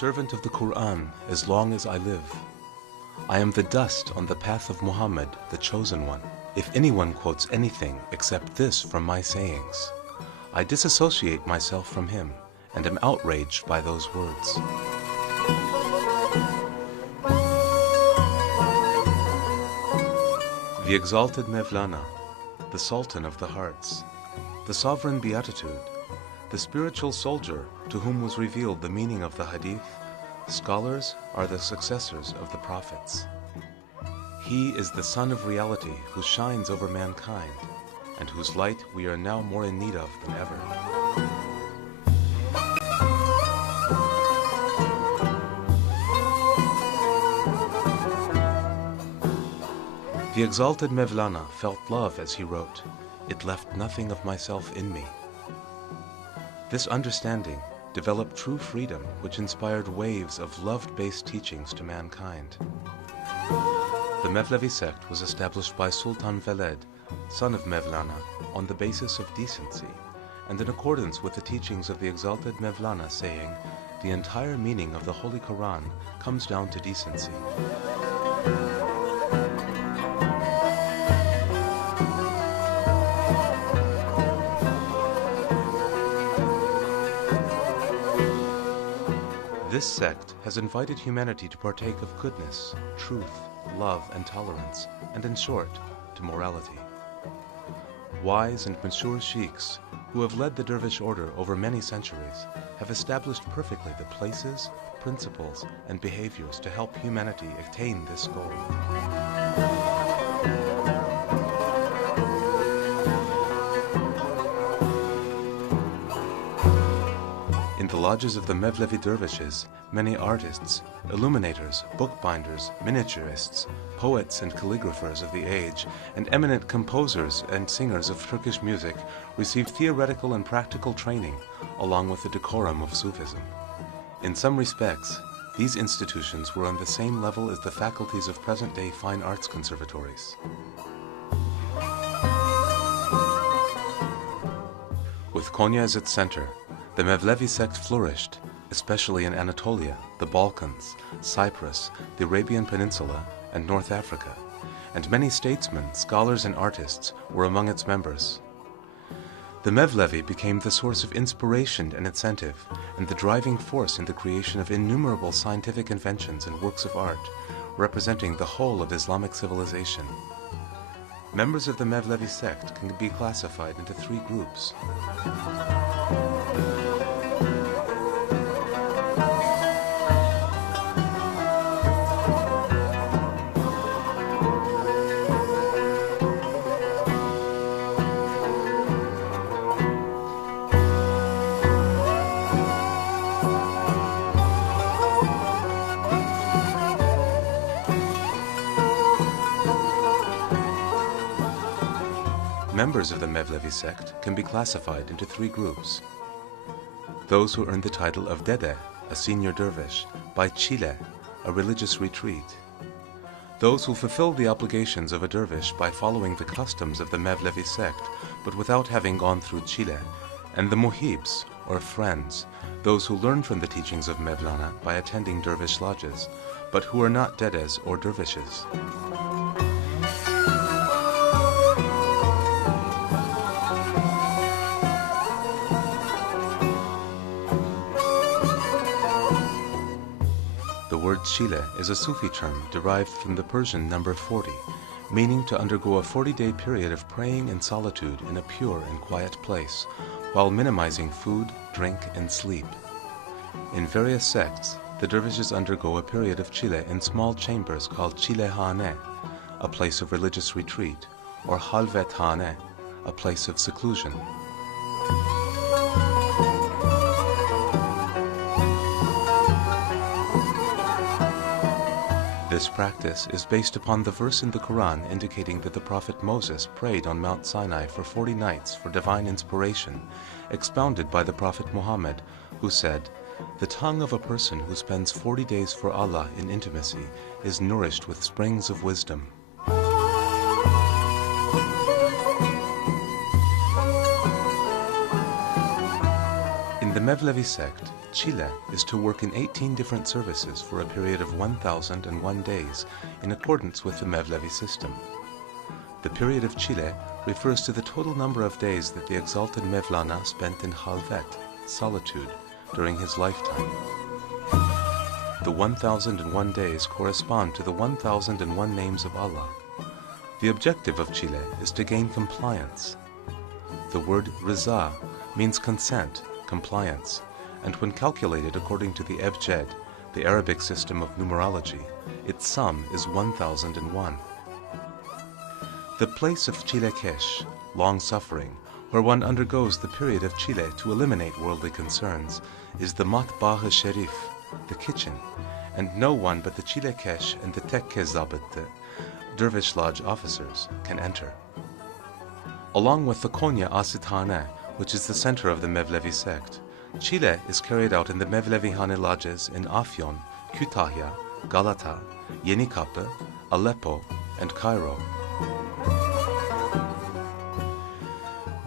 servant of the Quran as long as I live. I am the dust on the path of Muhammad, the chosen one. If anyone quotes anything except this from my sayings, I disassociate myself from him and am outraged by those words. The exalted Mevlana, the Sultan of the hearts, the sovereign beatitude, the spiritual soldier to whom was revealed the meaning of the hadith, scholars are the successors of the prophets. He is the sun of reality who shines over mankind and whose light we are now more in need of than ever. The exalted Mevlana felt love as he wrote, "It left nothing of myself in me." This understanding developed true freedom, which inspired waves of love-based teachings to mankind. The Mevlevi sect was established by Sultan Veled, son of Mevlana, on the basis of decency, and in accordance with the teachings of the exalted Mevlana, saying, "The entire meaning of the Holy Quran comes down to decency." This sect has invited humanity to partake of goodness, truth, love, and tolerance, and in short, to morality. Wise and mature sheikhs, who have led the dervish order over many centuries, have established perfectly the places, principles, and behaviors to help humanity attain this goal. In the lodges of the Mevlevi dervishes, many artists, illuminators, bookbinders, miniaturists, poets and calligraphers of the age, and eminent composers and singers of Turkish music received theoretical and practical training, along with the decorum of Sufism. In some respects, these institutions were on the same level as the faculties of present-day fine arts conservatories. With Konya as its center, the Mevlevi sect flourished, especially in Anatolia, the Balkans, Cyprus, the Arabian Peninsula, and North Africa, and many statesmen, scholars, and artists were among its members. The Mevlevi became the source of inspiration and incentive, and the driving force in the creation of innumerable scientific inventions and works of art, representing the whole of Islamic civilization. Members of the Mevlevi sect can be classified into three groups. Members of the Mevlevi sect can be classified into three groups. Those who earn the title of Dede, a senior dervish, by Chile, a religious retreat. Those who fulfill the obligations of a dervish by following the customs of the Mevlevi sect, but without having gone through Chile. And the Muhibs, or friends, those who learn from the teachings of Mevlana by attending dervish lodges, but who are not Dedes or dervishes. The word Chile is a Sufi term derived from the Persian number 40, meaning to undergo a 40-day period of praying in solitude in a pure and quiet place, while minimizing food, drink, and sleep. In various sects, the dervishes undergo a period of Chile in small chambers called Chilehane, a place of religious retreat, or Halvethane, a place of seclusion. This practice is based upon the verse in the Quran indicating that the Prophet Moses prayed on Mount Sinai for 40 nights for divine inspiration, expounded by the Prophet Muhammad, who said, "The tongue of a person who spends 40 days for Allah in intimacy is nourished with springs of wisdom." In the Mevlevi sect, Chile is to work in 18 different services for a period of 1001 days in accordance with the Mevlevi system. The period of Chile refers to the total number of days that the exalted Mevlana spent in halvet, solitude, during his lifetime. The 1001 days correspond to the 1001 names of Allah. The objective of Chile is to gain compliance. The word riza means consent, compliance, and when calculated according to the Ebjed, the Arabic system of numerology, its sum is 1001. The place of Chilekesh, long-suffering, where one undergoes the period of Chile to eliminate worldly concerns, is the Matbah Sharif, the kitchen, and no one but the Chilekesh and the Tekke Zabit, the Dervish Lodge officers, can enter. Along with the Konya Asithane, which is the center of the Mevlevi sect, Chile is carried out in the Mevlevi Hane lodges in Afyon, Kütahya, Galata, Yenikapı, Aleppo, and Cairo.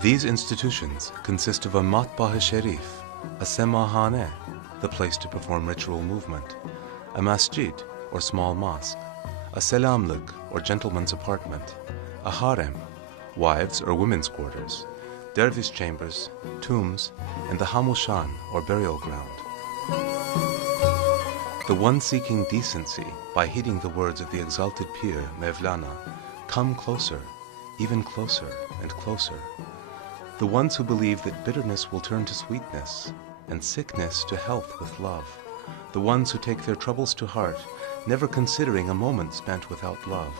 These institutions consist of a Matbah Sharif, a Semahane, the place to perform ritual movement, a Masjid, or small mosque, a Selamlık, or gentleman's apartment, a Harem, wives or women's quarters, dervish chambers, tombs, and the Hamushan, or burial ground. The one seeking decency by heeding the words of the exalted Pir, Mevlana, come closer, even closer and closer. The ones who believe that bitterness will turn to sweetness, and sickness to health with love. The ones who take their troubles to heart, never considering a moment spent without love.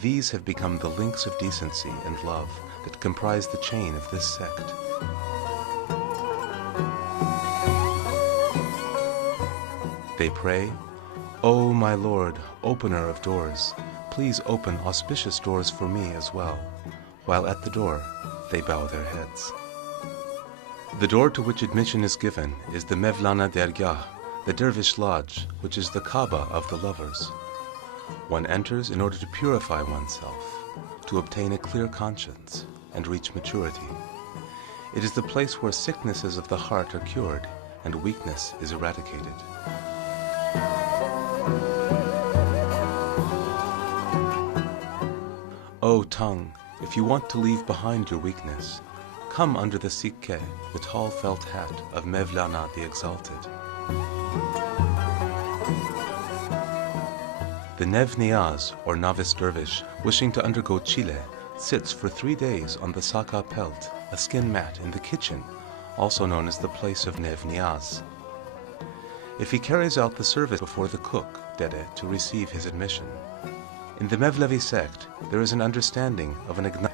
These have become the links of decency and love that comprise the chain of this sect. They pray, "O my Lord, opener of doors, please open auspicious doors for me as well," while at the door they bow their heads. The door to which admission is given is the Mevlana Dergah, the Dervish Lodge, which is the Kaaba of the lovers. One enters in order to purify oneself, to obtain a clear conscience, and reach maturity. It is the place where sicknesses of the heart are cured and weakness is eradicated. O tongue, if you want to leave behind your weakness, come under the sikke, the tall felt hat of Mevlana the Exalted. The Nev Niyaz, or novice dervish, wishing to undergo Chile, sits for 3 days on the Saka pelt, a skin mat in the kitchen, also known as the place of Nev Niyaz. If he carries out the service before the cook, Dede, to receive his admission. In the Mevlevi sect, there is an understanding of an ignite.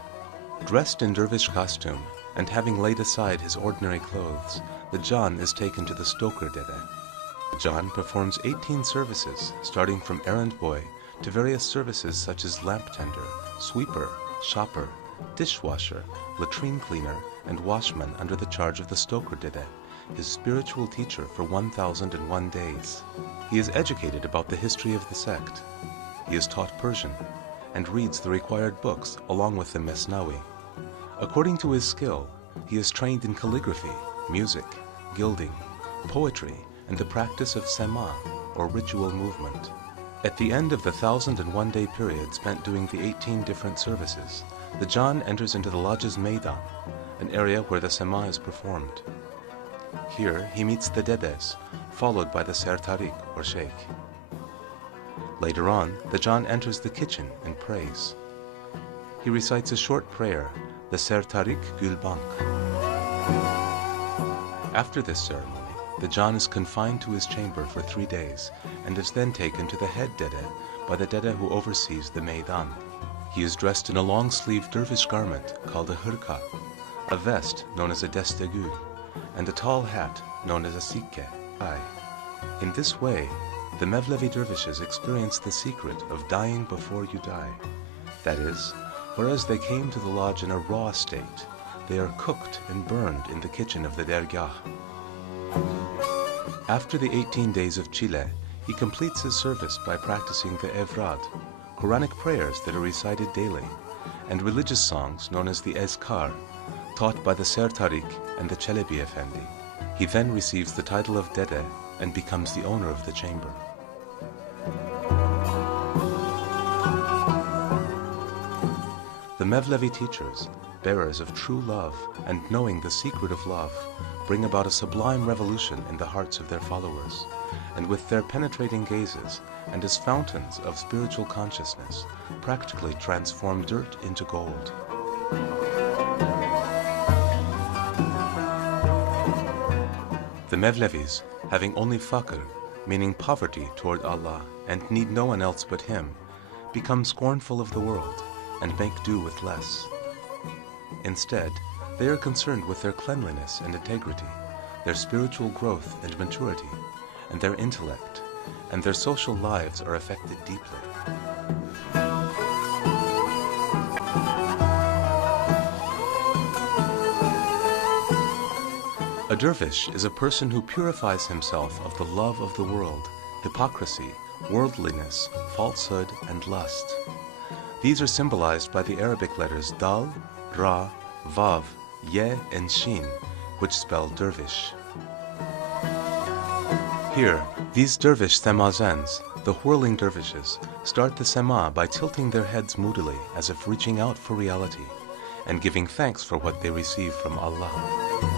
Dressed in dervish costume, and having laid aside his ordinary clothes, the Jan is taken to the stoker Dede. The Jan performs 18 services, starting from errand boy to various services such as lamp tender, sweeper, shopper, dishwasher, latrine cleaner, and washman under the charge of the stoker Dede, his spiritual teacher for 1001 days. He is educated about the history of the sect. He is taught Persian and reads the required books along with the Mesnawi. According to his skill, he is trained in calligraphy, music, gilding, poetry, and the practice of sema, or ritual movement. At the end of the 1001 day period spent doing the 18 different services, the Jan enters into the lodge's Meydan, an area where the sema is performed. Here he meets the Dedes, followed by the Ser Tariq, or Sheikh. Later on, the Jan enters the kitchen and prays. He recites a short prayer, the Ser Tariq Gülbank. After this ceremony, the Jan is confined to his chamber for 3 days and is then taken to the head Dede by the Dede who oversees the Meydan. He is dressed in a long-sleeved dervish garment called a hırka, a vest known as a destegül, and a tall hat known as a sikke. In this way, the Mevlevi dervishes experience the secret of dying before you die. That is, whereas they came to the lodge in a raw state, they are cooked and burned in the kitchen of the dergah. After the 18 days of Chile, he completes his service by practicing the evrad, Quranic prayers that are recited daily, and religious songs known as the ezkar, taught by the Ser Tariq and the Çelebi Efendi. He then receives the title of Dede and becomes the owner of the chamber. The Mevlevi teachers, bearers of true love and knowing the secret of love, bring about a sublime revolution in the hearts of their followers, and with their penetrating gazes and as fountains of spiritual consciousness, practically transform dirt into gold. The Mevlevis, having only faqr, meaning poverty toward Allah, and need no one else but Him, become scornful of the world and make do with less. Instead, they are concerned with their cleanliness and integrity, their spiritual growth and maturity, and their intellect, and their social lives are affected deeply. A dervish is a person who purifies himself of the love of the world, hypocrisy, worldliness, falsehood, and lust. These are symbolized by the Arabic letters Dal, Ra, Vav, Ye, and Shin, which spell dervish. Here, these dervish semazans, the whirling dervishes, start the sema by tilting their heads moodily as if reaching out for reality, and giving thanks for what they receive from Allah.